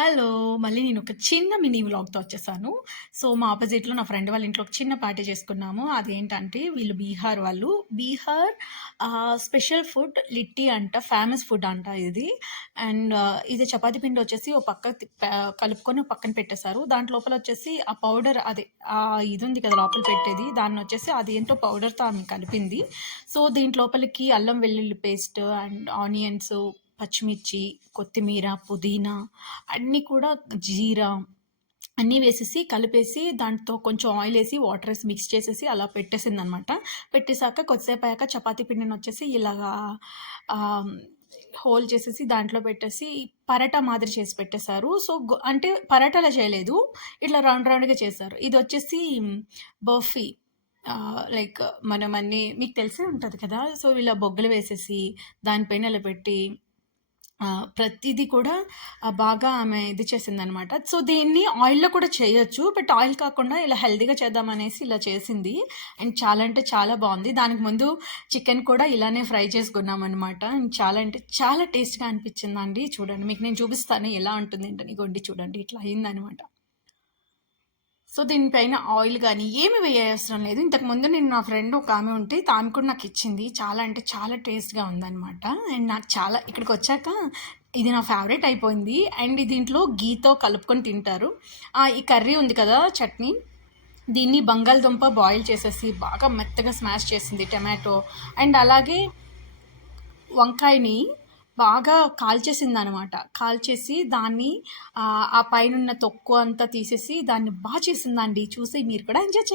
Hello! మళ్ళీ నేనొక చిన్న మినీ వ్లాగ్‌తో వచ్చేసాను. సో, మా అపోజిట్‌లో నా ఫ్రెండ్ వాళ్ళ ఇంట్లో ఒక చిన్న పార్టీ చేసుకున్నాము. అదేంటంటే వీళ్ళు బీహార్ వాళ్ళు. బీహార్ స్పెషల్ ఫుడ్ లిట్టి అంట. ఫేమస్ ఫుడ్ అంట ఇది. అండ్ ఇది చపాతీ పిండి వచ్చేసి ఓ పక్క కలుపుకొని ఓ పక్కన పెట్టేశారు. దాంట్ లోపలొచ్చేసి ఆ పౌడర్ అదే ఇది ఉంది కదా! లోపల పెట్టేది దాన్నొచ్చేసి అదేంటో పౌడర్‌తో ఆమె కలిపింది. సో, దీంట్లోపలికి అల్లం వెల్లుల్లి పేస్ట్ అండ్ ఆనియన్స్, పచ్చిమిర్చి, కొత్తిమీర, పుదీనా అన్నీ కూడా జీరా అన్నీ వేసేసి కలిపేసి దాంట్లో కొంచెం ఆయిలేసి వాటరేసి మిక్స్ చేసేసి అలా పెట్టేసిందనమాట. పెట్టేసాక కొద్దిసేపు అయ్యాక చపాతీ పిండినొచ్చేసి ఇలాగా ఆహ్, హోల్ చేసేసి దాంట్లో పెట్టేసి పరాటా మాదిరి చేసి పెట్టేశారు. సో, అంటే పరాటాలా చేయలేదు. ఇట్లా రౌండ్ రౌండ్‌గా చేశారు. ఇదొచ్చేసి బర్ఫీ. లైక్ మనం అన్నీ మీకు తెలిసే ఉంటది కదా! సో, ఇలా బొగ్గలు వేసేసి దానిపైన ఇలా పెట్టి ప్రతీది కూడా బాగా ఆమె ఇది చేసిందనమాట. సో, దీన్ని ఆయిల్‌లో కూడా చేయొచ్చు. బట్ ఆయిల్ కాకుండా ఇలా హెల్తీగా చేద్దామనేసి ఇలా చేసింది. అండ్ చాలా అంటే చాలా బావుంది. దానికి ముందు చికెన్ కూడా ఇలానే ఫ్రై చేసుకున్నామనమాట. అండ్ చాలా అంటే చాలా టేస్ట్‌గా అనిపిచ్చిందండి. చూడండి మీకు నేను చూపిస్తాను ఎలా ఉంటుంది ఏంటని. ఇగోండి చూడండి ఇట్లా అయిందనమాట. సో, దీనిపైన ఆయిల్ గానీ ఏమి వేయవసరం లేదు. ఇంతకుముందు నేను నా ఫ్రెండ్ ఒకామె ఉంటే ఆమె కూడా నాకిచ్చింది. చాలా అంటే చాలా టేస్ట్‌గా ఉందనమాట. అండ్ నాకు చాలా ఇక్కడికొచ్చాక ఇది నా ఫేవరెట్ అయిపోయింది. అండ్ దీంట్లో ఘీతో కలుపుకొని తింటారు. ఈ కర్రీ ఉంది కదా! చట్నీ దీన్ని బంగాళదుంప బాయిల్ చేసేసి బాగా మెత్తగా స్మాష్ చేసింది టమాటో అండ్ అలాగే వంకాయని బాగా కాల్చేసిందనమాట. కాల్చేసి దాన్ని ఆ పైనున్న తొక్కు అంతా తీసేసి దాన్ని చేసిందండి. చూసి మీరు కూడా ఎంజాయ్